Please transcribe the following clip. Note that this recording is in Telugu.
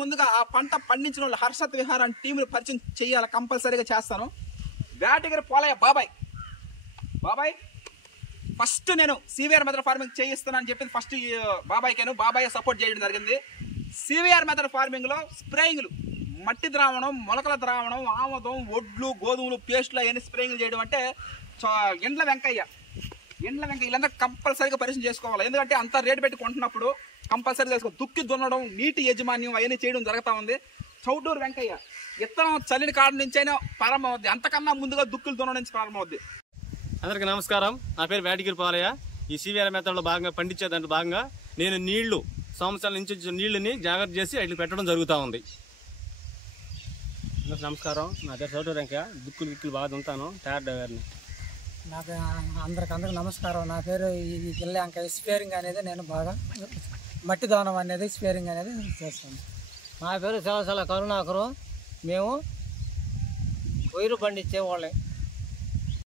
ముందుగా ఆ పంట పండించిన వాళ్ళు హర్షత్ విహార్ అని టీములు పరిచయం చేయాలి, కంపల్సరీగా చేస్తాను. వేటగిరి పోలయ్య బాబాయ్ ఫస్ట్ నేను సివిఆర్ మెథడ్ ఫార్మింగ్ చేయిస్తానని చెప్పింది ఫస్ట్ బాబాయ్కేను. బాబాయ్ సపోర్ట్ చేయడం జరిగింది. సివిఆర్ మెథడ్ ఫార్మింగ్లో స్ప్రేయింగ్లు, మట్టి ద్రావణం, మొలకల ద్రావణం, ఆముదం, ఒడ్లు, గోధుమలు, పేస్టులు అవన్నీ స్ప్రేయింగ్లు చేయడం అంటే ఎండ్ల వెంకయ్య వీళ్ళందరూ కంపల్సరీగా పరిచయం చేసుకోవాలి. ఎందుకంటే అంత రేటు పెట్టి కొంటున్నప్పుడు కంపల్సరీగా చేసుకోవాలి. దుక్కి దున్నడం, నీటి యాజమాన్యం అవన్నీ చేయడం జరుగుతూ ఉంది. చౌటూరు వెంకయ్య ఇత్తనం చల్లిన కాడ నుంచి అయినా ప్రారంభమవుద్ది, అంతకన్నా ముందుగా దుక్కులు దున్నడం నుంచి ప్రారంభమవుద్ది. అందరికీ నమస్కారం. నా పేరు వేటగిరి పోలయ్య. ఈ సివిఆర్ మెథడ్లో భాగంగా పండించే దాంట్లో భాగంగా నేను నీళ్లు సంవత్సరాల నుంచి నీళ్ళని జాగ్రత్త చేసి వాటిని పెట్టడం జరుగుతూ ఉంది. నమస్కారం, నా పేరు చౌటూరు వెంకయ్య. దుక్కులు బాగా దుంతాను, టైర్ డ్రైవర్ని. నాకు అందరికి నమస్కారం. నా పేరు ఈ గిల్ల వెంకయ్య. స్పేరింగ్ అనేది నేను బాగా మట్టి దానం అనేది స్పేరింగ్ అనేది చేస్తాను. నా పేరు చాలా కరుణాకరు. మేము వైరు పండించే వాళ్ళే.